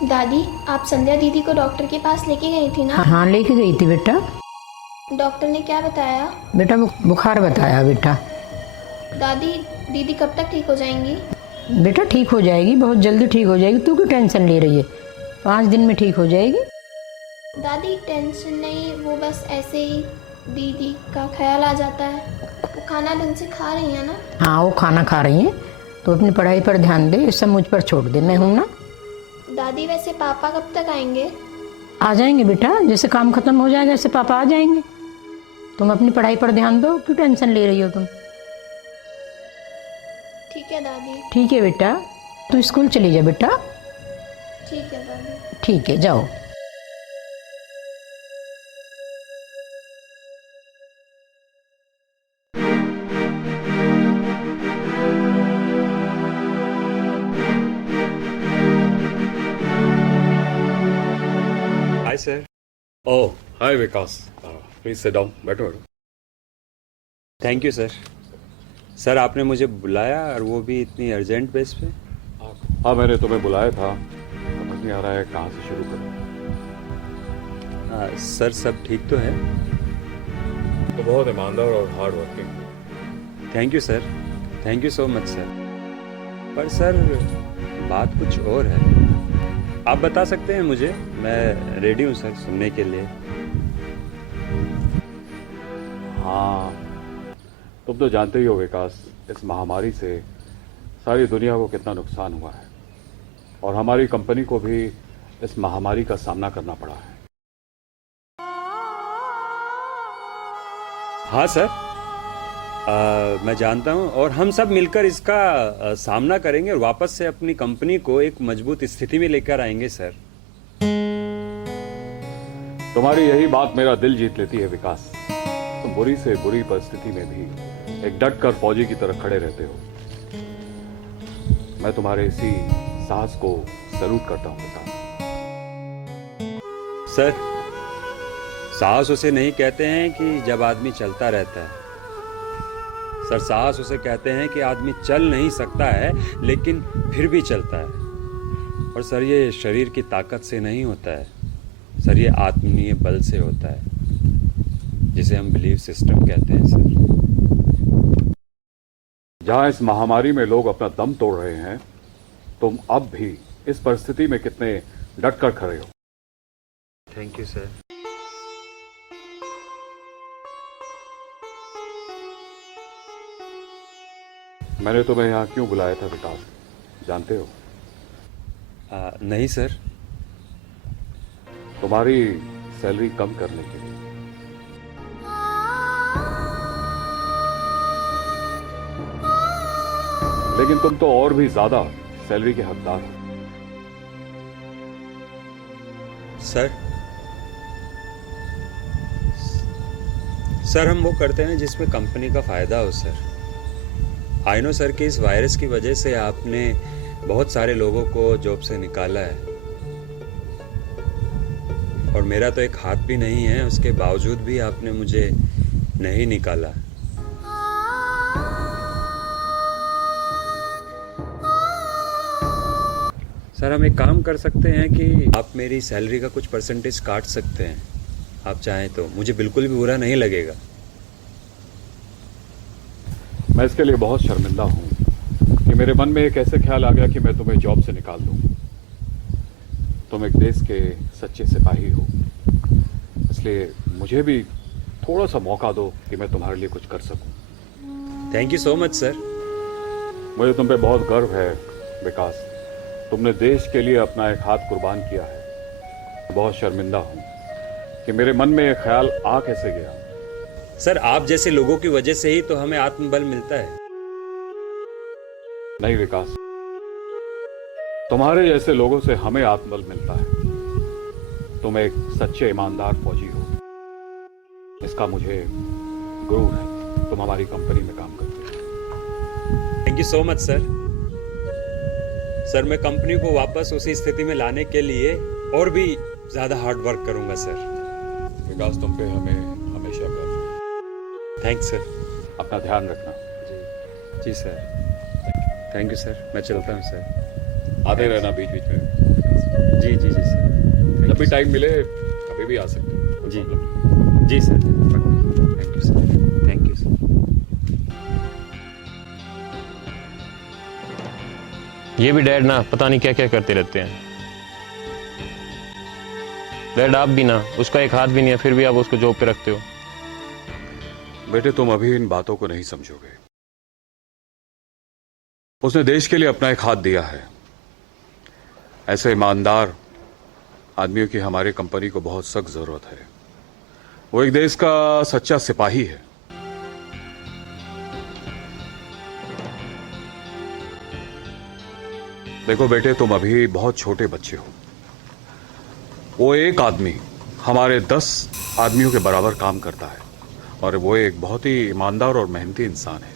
दादी, आप संध्या दीदी को डॉक्टर के पास लेके गई थी ना? हाँ, लेके गई थी बेटा। डॉक्टर ने क्या बताया? बेटा बुखार बताया बेटा। दादी, दीदी कब तक ठीक हो जाएंगी? बेटा ठीक हो जाएगी, बहुत जल्दी ठीक हो जाएगी। तू क्यों टेंशन ले रही है? 5 दिन में ठीक हो जाएगी। दादी टेंशन नहीं, वो बस ऐसे ही दीदी का ख्याल आ जाता है। वो खाना ढंग से खा रही है ना? हाँ, वो खाना खा रही हैं, तो अपनी पढ़ाई पर ध्यान दे, ये सब मुझ पर छोड़ दे, मैं हूँ ना। दादी वैसे पापा कब तक आएंगे? आ जाएंगे बेटा, जैसे काम खत्म हो जाएगा ऐसे पापा आ जाएंगे। तुम अपनी पढ़ाई पर ध्यान दो, क्यों टेंशन ले रही हो तुम? ठीक है दादी। ठीक है बेटा, तू स्कूल चली जा बेटा। ठीक है दादी। ठीक है, जाओ। Hi, sir. Oh, hi, Vikas. Please sit down. बैठो बैठो। Thank you sir. सर आपने मुझे बुलाया और वो भी इतनी अर्जेंट बेस पे? हाँ, मैंने तुम्हें बुलाया था, समझ नहीं आ रहा है कहाँ से शुरू करूँ। सर सब ठीक तो है? तो बहुत ईमानदार और hard working. Thank you sir, thank you so much sir. पर सर बात कुछ और है, आप बता सकते हैं मुझे? मैं रेडी हूँ सर सुनने के लिए। हाँ, तुम तो जानते ही हो विकास, इस महामारी से सारी दुनिया को कितना नुकसान हुआ है और हमारी कंपनी को भी इस महामारी का सामना करना पड़ा है। हाँ सर, मैं जानता हूँ और हम सब मिलकर इसका सामना करेंगे और वापस से अपनी कंपनी को एक मजबूत स्थिति में लेकर आएंगे सर। तुम्हारी यही बात मेरा दिल जीत लेती है विकास। तुम बुरी से बुरी परिस्थिति में भी एक डट कर फौजी की तरह खड़े रहते हो। मैं तुम्हारे इसी साहस को सैल्यूट करता हूँ विकास। सर साहस उसे नहीं कहते हैं कि जब आदमी चलता रहता है सर, साहस उसे कहते हैं कि आदमी चल नहीं सकता है लेकिन फिर भी चलता है। और सर ये शरीर की ताकत से नहीं होता है सर, ये आत्मीय बल से होता है, जिसे हम बिलीव सिस्टम कहते हैं सर। जहां इस महामारी में लोग अपना दम तोड़ रहे हैं, तुम अब भी इस परिस्थिति में कितने डटकर खड़े हो। Thank you sir. मैंने तुम्हें यहाँ क्यों बुलाया था विकास, जानते हो? नहीं सर। तुम्हारी सैलरी कम करने के लिए। लेकिन तुम तो और भी ज्यादा सैलरी के हकदार हो। सर हम वो करते हैं जिसमें कंपनी का फायदा हो सर। आई नो सर कि इस वायरस की वजह से आपने बहुत सारे लोगों को जॉब से निकाला है और मेरा तो एक हाथ भी नहीं है, उसके बावजूद भी आपने मुझे नहीं निकाला। सर हम एक काम कर सकते हैं कि आप मेरी सैलरी का कुछ परसेंटेज काट सकते हैं, आप चाहें तो। मुझे बिल्कुल भी बुरा नहीं लगेगा। मैं इसके लिए बहुत शर्मिंदा हूं कि मेरे मन में एक ऐसे ख्याल आ गया कि मैं तुम्हें जॉब से निकाल दूं। तुम एक देश के सच्चे सिपाही हो, इसलिए मुझे भी थोड़ा सा मौका दो कि मैं तुम्हारे लिए कुछ कर सकूं। Thank you so much sir. मुझे तुम पे बहुत गर्व है विकास, तुमने देश के लिए अपना एक हाथ कुर्बान किया है। बहुत शर्मिंदा हूं कि मेरे मन में एक ख्याल आ कैसे गया। सर आप जैसे लोगों की वजह से ही तो हमें आत्मबल मिलता है। नहीं विकास, तुम्हारे जैसे लोगों से हमें आत्मबल मिलता है। तुम एक सच्चे ईमानदार फौजी हो, इसका मुझे गुरूर है। तुम हमारी कंपनी में काम करते हो। Thank you so much sir. Sir मैं कंपनी को वापस उसी स्थिति में लाने के लिए और भी ज्यादा हार्ड वर्क करूंगा सर। विकास तुम पे हमें हमेशा गर्व है। Thanks sir. अपना ध्यान रखना। जी सर। Thank you sir. मैं चलता हूँ सर। आते रहना बीच बीच में। जी जी जी सर, जब भी टाइम मिले कभी भी आ सकते हैं, कोई जी प्रॉब्लम नहीं। जी sir, thank you sir, thank you sir. ये भी डैड ना पता नहीं क्या क्या करते रहते हैं। डैड आप भी ना, उसका एक हाथ भी नहीं है फिर भी आप उसको जॉब पे रखते हो। बेटे तुम अभी इन बातों को नहीं समझोगे। उसने देश के लिए अपना एक हाथ दिया है। ऐसे ईमानदार आदमियों की हमारी कंपनी को बहुत सख्त जरूरत है। वो एक देश का सच्चा सिपाही है। देखो बेटे, तुम अभी बहुत छोटे बच्चे हो। वो एक आदमी हमारे 10 आदमियों के बराबर काम करता है और वो एक बहुत ही ईमानदार और मेहनती इंसान है।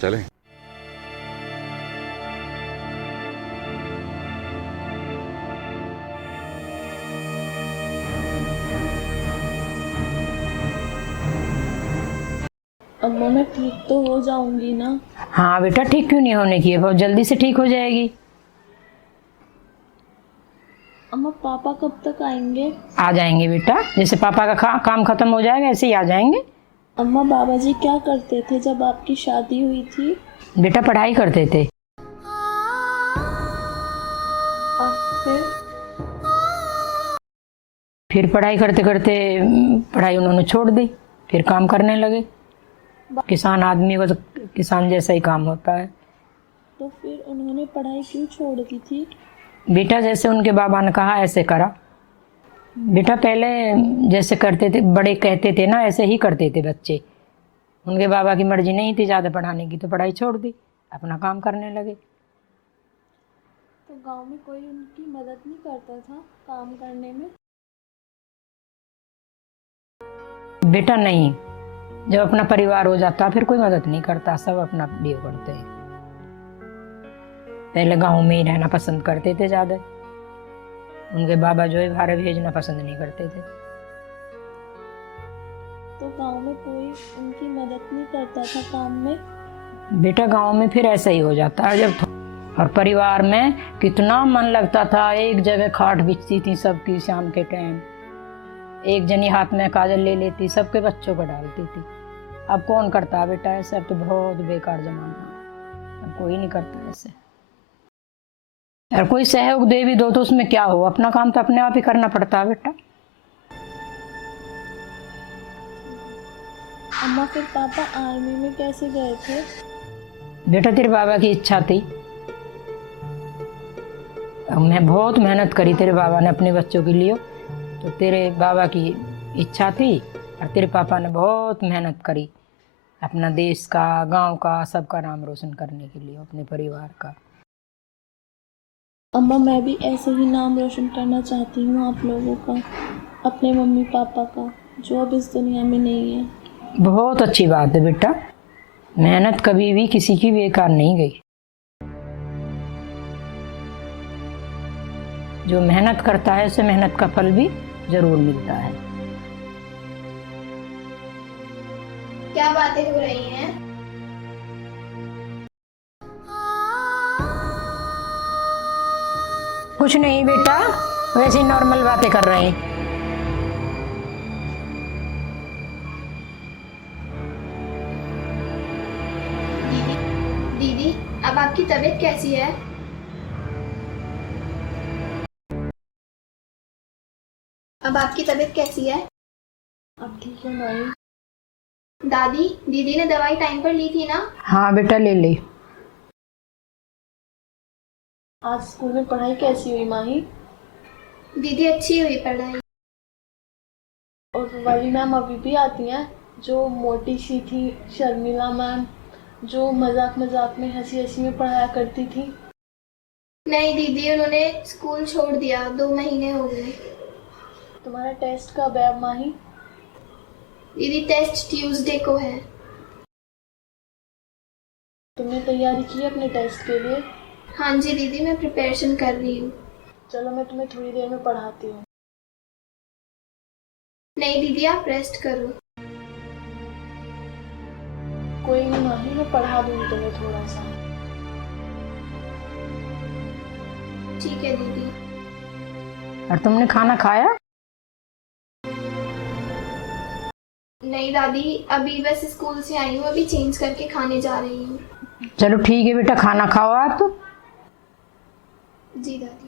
चलें? अम्मा मैं ठीक तो हो जाऊंगी ना? हाँ बेटा, ठीक क्यों नहीं होने की है, बहुत जल्दी से ठीक हो जाएगी। अम्मा पापा कब तक आएंगे? आ जाएंगे बेटा, जैसे पापा का काम खत्म हो जाएगा ऐसे ही आ जाएंगे। अम्मा बाबा जी क्या करते थे जब आपकी शादी हुई थी? बेटा पढ़ाई करते थे। और फिर पढ़ाई करते करते पढ़ाई उन्होंने छोड़ दी, फिर काम करने लगे। किसान आदमी को तो किसान जैसा ही काम होता है। तो फिर उन्होंने पढ़ाई क्यों छोड़ दी थी? बेटा जैसे उनके बाबा ने कहा ऐसे करा। बेटा पहले जैसे करते थे, बड़े कहते थे ना, ऐसे ही करते थे बच्चे। उनके बाबा की मर्जी नहीं थी ज़्यादा पढ़ाने की, तो पढ़ाई छोड़ दी, अपना काम करने लगे। तो गांव में कोई उनकी मदद नहीं करता था काम करने में? बेटा नहीं, जब अपना परिवार हो जाता फिर कोई मदद नहीं करता, सब अपना लिए करते हैं। पहले गांव में ही रहना पसंद करते थे ज़्यादा। उनके बाबा जो है बाहर भेजना पसंद नहीं करते थे। तो गांव में कोई उनकी मदद नहीं करता था काम में? बेटा गांव में फिर ऐसा ही हो जाता है जब और परिवार में कितना मन लगता था। एक जगह खाट बिछती थी सबकी शाम के टाइम, एक जनी हाथ में काजल ले लेती, सबके बच्चों को डालती थी। अब कौन करता बेटा ऐसे, अब तो बहुत बेकार जमाना, अब कोई नहीं करता ऐसे। और कोई सहयोग दे भी दो तो उसमें क्या हो, अपना काम तो अपने आप ही करना पड़ता है बेटा। अम्मा फिर पापा आर्मी में कैसे गए थे? बेटा तेरे बाबा की इच्छा थी, मैं बहुत मेहनत करी तेरे बाबा ने अपने बच्चों के लिए, तो तेरे बाबा की इच्छा थी और तेरे पापा ने बहुत मेहनत करी अपना देश का, गांव का, सबका नाम रोशन करने के लिए, अपने परिवार का। अम्मा मैं भी ऐसे ही नाम रोशन करना चाहती हूँ आप लोगों का, अपने मम्मी पापा का, जो अब इस दुनिया में नहीं है। बहुत अच्छी बात है बेटा, मेहनत कभी भी किसी की बेकार नहीं गई। जो मेहनत करता है उसे मेहनत का फल भी जरूर मिलता है। क्या बातें हो रही हैं? कुछ नहीं बेटा, वैसे ही नॉर्मल बातें कर रहे हैं। दीदी दीदी अब आपकी तबीयत कैसी है? अब आपकी तबीयत कैसी है? अब ठीक है माई? दादी दीदी ने दवाई टाइम पर ली थी ना? हाँ बेटा ले ली। आज स्कूल में पढ़ाई कैसी हुई माही? दीदी अच्छी हुई पढ़ाई। और वाली मैम अभी भी आती हैं, जो मोटी सी थी, शर्मिला मैम, जो मजाक मजाक में हंसी हंसी में पढ़ाया करती थी? नहीं दीदी, उन्होंने स्कूल छोड़ दिया, 2 महीने हो गए। तुम्हारा टेस्ट कब है अब माही? दीदी टेस्ट ट्यूसडे को है। तुमने तैयारी की अपने टेस्ट के लिए? हाँ जी दीदी, मैं प्रिपरेशन कर रही हूँ। चलो मैं तुम्हें थोड़ी देर में पढ़ाती हूँ। नहीं दीदी आप रेस्ट करो। कोई नहीं माही, मैं पढ़ा दूंगी तुम्हें थोड़ा सा। ठीक है दीदी। और तुमने खाना खाया? नहीं दादी, अभी बस स्कूल से आई हूँ, अभी चेंज करके खाने जा रही हूँ। चलो ठीक है बेटा, खाना खाओ आप। जी दादी।